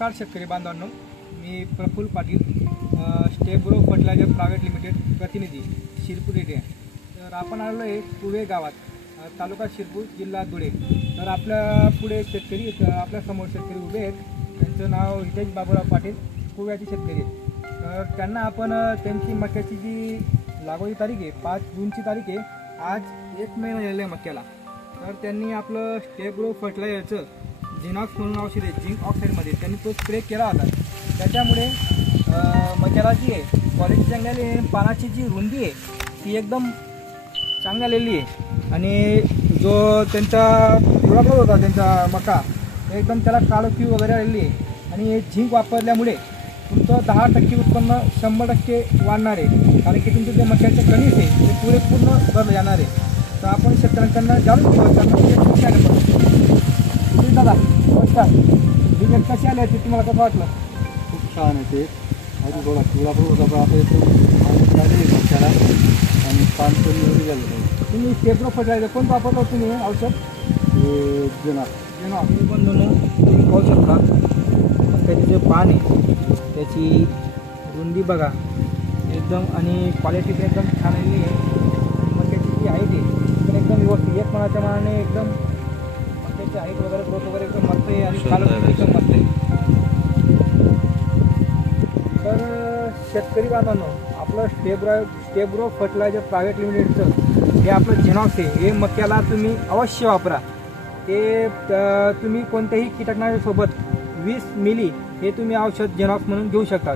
नमस्कार शेतकरी बांधवांनो. मी प्रफुल्ल पाटील अ, step grow fertiliser private limited प्रतिनिधी शिरपूर येथे आहे. तर आपण आलो आहे कुवे गावात तालुका शिरपूर जिल्हा धुळे. तर आपल्या पुढे शेतकरी आहेत, आपल्यासमोर शेतकरी उभे आहेत. त्यांचं नाव हितेश बाबूराव पाटील कुव्याचे शेतकरी आहेत. तर त्यांना आपण त्यांची मक्याची जी लागवडी तारीख आहे पाच जूनची तारीख आहे आज एक महिना झालेला आहे मक्याला. तर त्यांनी आपलं स्टेप ग्रो फर्टिलायझरचं झिनॉक्स म्हणून औषध आहे झिंक ऑक्साईडमध्ये त्यांनी तो स्प्रे केला होता. त्याच्यामुळे अं, मक्याला जी आहे क्वालिटी चांगली आली आहे पानाची जी रुंदी आहे ती एकदम चांगली आलेली आहे. आणि जो त्यांचा प्रोडक्ट होता त्यांचा मका एकदम त्याला काळोखी वगैरे आलेली आहे. आणि हे झिंक वापरल्यामुळे तुमचं दहा टक्के उत्पन्न शंभर टक्के वाढणार आहे. कारण की तुमचं जे मक्याचे कणीस आहे ते पुरेपूर्ण भरलं जाणार आहे. तर आपण शेतकऱ्यांकडनं जाणून घेऊ त्यांना दादा नमस्कार. बिझनेस कशी आले ते तुम्हाला कसं वाटलं? खूप छान आहे ते. थोडा पिवळा पण होता आता येतो पक्षाला आणि पान पण झालं तुम्ही स्टेप्रो फर्टिलायझर कोण वापरलं होतं तुम्ही औषध? ते जुना जेव्हा तुम्ही पण दोन तुम्ही पाहू शकता त्याचे जे पान आहे त्याची रुंदी बघा. एकदम आणि क्वालिटी पण एकदम छान आलेली आहे. आणि मक्याची जी आहे पण एकदम व्यवस्थित. एक मनाच्या मानाने एकदम हाईट वगैरे ग्रोथ वगैरे एकदम मस्त आहे आणि खालून पण एकदम मस्त आहे. तर शेतकरी बांधवांनो आपलं स्टेब्रो स्टेब्रो फर्टिलायझर प्रायव्हेट लिमिटेडचं हे आपलं झेनॉक्स आहे. हे मक्याला तुम्ही अवश्य वापरा. ते तुम्ही कोणत्याही कीटकनाशकासोबत वीस मिली हे तुम्ही औषध झेनॉक्स म्हणून घेऊ शकता.